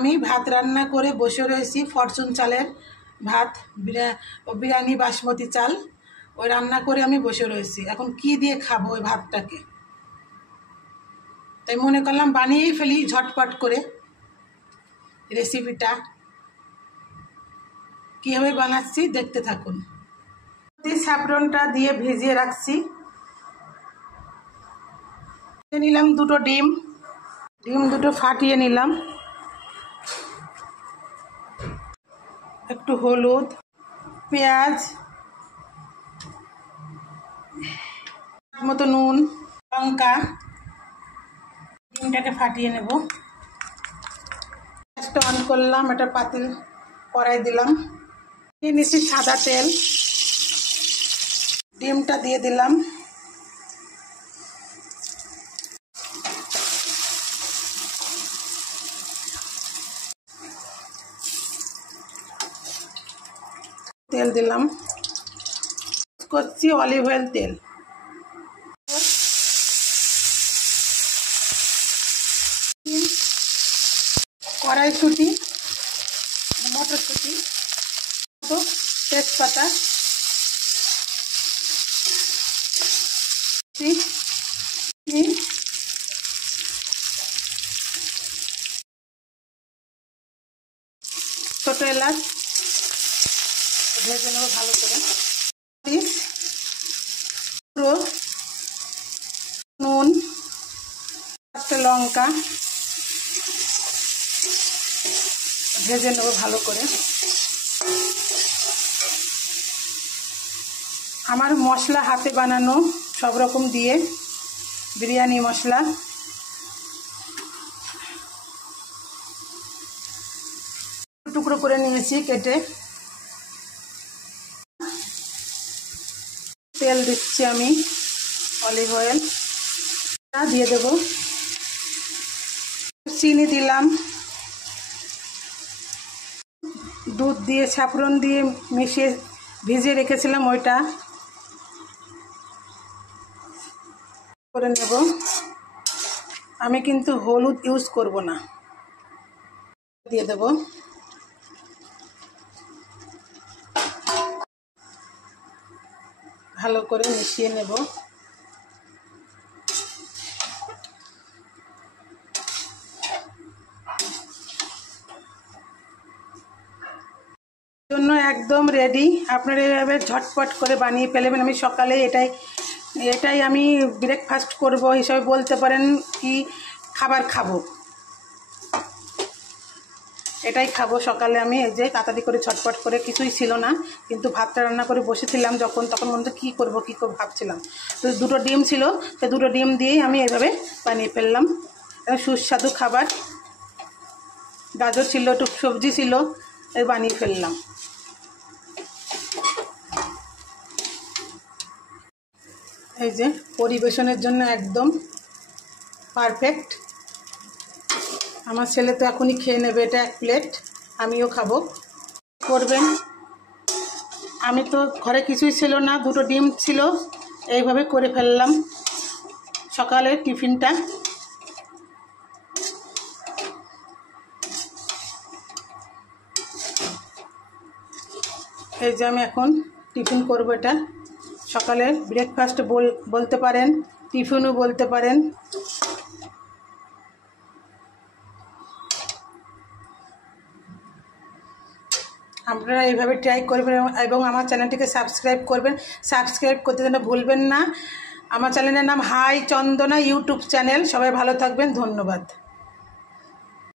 আমি ভাত রান্না করে বসে রয়েছি। ফরচুন চালের ভাত, বিরিয়ানি বাসমতি চাল, ওই রান্না করে আমি বসে রয়েছি। এখন কি দিয়ে খাবো ওই ভাতটাকে, তাই মনে করলাম বানিয়েই ফেলি ঝটপট করে। রেসিপিটা কীভাবে বানাচ্ছি দেখতে থাকুন। স্যাফরনটা দিয়ে ভিজিয়ে রাখছি। নিলাম দুটো ডিম দুটো ফাটিয়ে নিলাম, একটু হলুদ, পেঁয়াজ, মতো নুন, লঙ্কা, ডিমটাকে ফাটিয়ে নেব। গ্যাসটা অন করলাম, একটা পাতিল কড়াই দিলাম, দিয়ে নিচ্ছি সাদা তেল, ডিমটা দিয়ে দিলাম, তেল দিলাম, করছি অলিভ অয়েল তেল, কড়াইশুঁটি, মটরশুঁটি, তেজপাতা, ছোট এলাচ ভেজে নেব ভালো করে, নুন, লঙ্কা ভেজে নেব ভালো করে। আমার মশলা হাতে বানানো সব রকম দিয়ে বিরিয়ানি মশলা, টুকরো করে নিয়েছি কেটে। তেল দিচ্ছি আমি, অলিভ অয়েল দিয়ে দেব, চিনি দিলাম, দুধ দিয়ে স্যাফরন দিয়ে মিশিয়ে ভিজিয়ে রেখেছিলাম, ওইটা করে নেব। আমি কিন্তু হলুদ ইউজ করব না, দিয়ে দেব, ভালো করে মিশিয়ে নেব। জন্য একদম রেডি। আপনারা এভাবে ঝটপট করে বানিয়ে ফেলবেন। আমি সকালে এটাই আমি ব্রেকফাস্ট করব হিসাবে বলতে পারেন, কি খাবার খাবো, এটাই খাবো সকালে। আমি এই যে তাড়াতাড়ি করে ঝটপট করে, কিছুই ছিল না, কিন্তু ভাতটা রান্না করে বসেছিলাম তখন মনে হতো কী করবো ভাবছিলাম। তো দুটো ডিম ছিল, তো দুটো ডিম দিয়েই আমি এইভাবে বানিয়ে ফেললাম। সুস্বাদু খাবার, গাজর ছিল, একটু সবজি ছিল, বানিয়ে ফেললাম। এই যে পরিবেশনের জন্য একদম পারফেক্ট। আমার ছেলে তো এখনই খেয়ে নেবে এটা এক প্লেট, আমিও খাবো। করবেন, আমি তো ঘরে কিছুই ছিল না, দুটো ডিম ছিল, এইভাবে করে ফেললাম সকালের টিফিনটা। এই যে আমি এখন টিফিন করব, এটা সকালের ব্রেকফাস্ট বলতে পারেন, টিফিনও বলতে পারেন। আপনারা এইভাবে ট্রাই করবেন এবং আমার চ্যানেলটিকে সাবস্ক্রাইব করবেন। সাবস্ক্রাইব করতে যেন ভুলবেন না। আমার চ্যানেলের নাম হাই চন্দনা ইউটিউব চ্যানেল। সবাই ভালো থাকবেন, ধন্যবাদ।